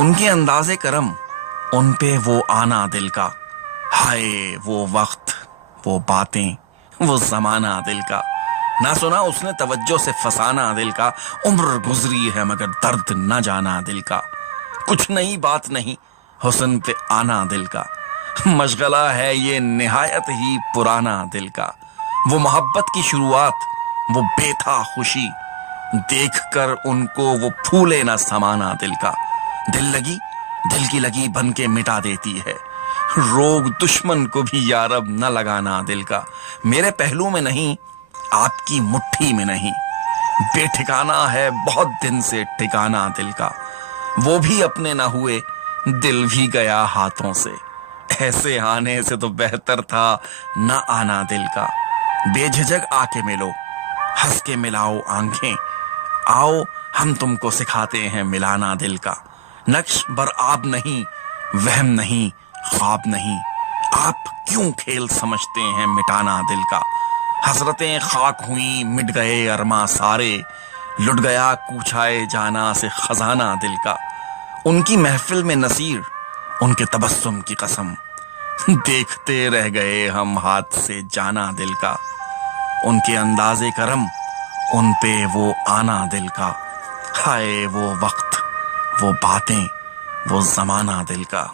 ان کے انداز کرم، ان پہ وہ آنا دل کا، ہائے وہ وقت، وہ باتیں، وہ زمانہ دل کا، نہ سنا اس نے توجہ سے فسانہ دل کا، عمر گزری ہے مگر درد نہ جانا دل کا، کچھ نئی بات نہیں حسن پہ آنا دل کا، مشغلہ ہے یہ نہایت ہی پرانا دل کا، وہ محبت کی شروعات، وہ بے تھا خوشی، دیکھ کر ان کو وہ پھولے نہ سمانا دل کا، دل کی لگی بن کے مٹا دیتی ہے، روگ دشمن کو بھی یارب نہ لگانا دل کا، میرے پہلو میں نہیں آپ کی مٹھی میں نہیں، بے ٹھکانہ ہے بہت دن سے ٹھکانا دل کا، وہ بھی اپنے نہ ہوئے دل بھی گیا ہاتھوں سے، ایسے آنے سے تو بہتر تھا نہ آنا دل کا، بے جھجک آ کے ملو، ہنس کے ملاؤ آنکھیں، آؤ ہم تم کو سکھاتے ہیں ملانا دل کا، نقش بر آب نہیں، وہم نہیں، خواب نہیں، آپ کیوں کھیل سمجھتے ہیں مٹانا دل کا، حسرتیں خاک ہوئیں مٹ گئے ارماں سارے، لٹ گیا کوچھائے جانا سے خزانہ دل کا، ان کی محفل میں نصیر، ان کے تبسم کی قسم، دیکھتے رہ گئے ہم ہاتھ سے جانا دل کا، ان کے انداز کرم، ان پہ وہ آنا دل کا، ہائے وہ وقت، وہ باتیں، وہ زمانہ دل کا۔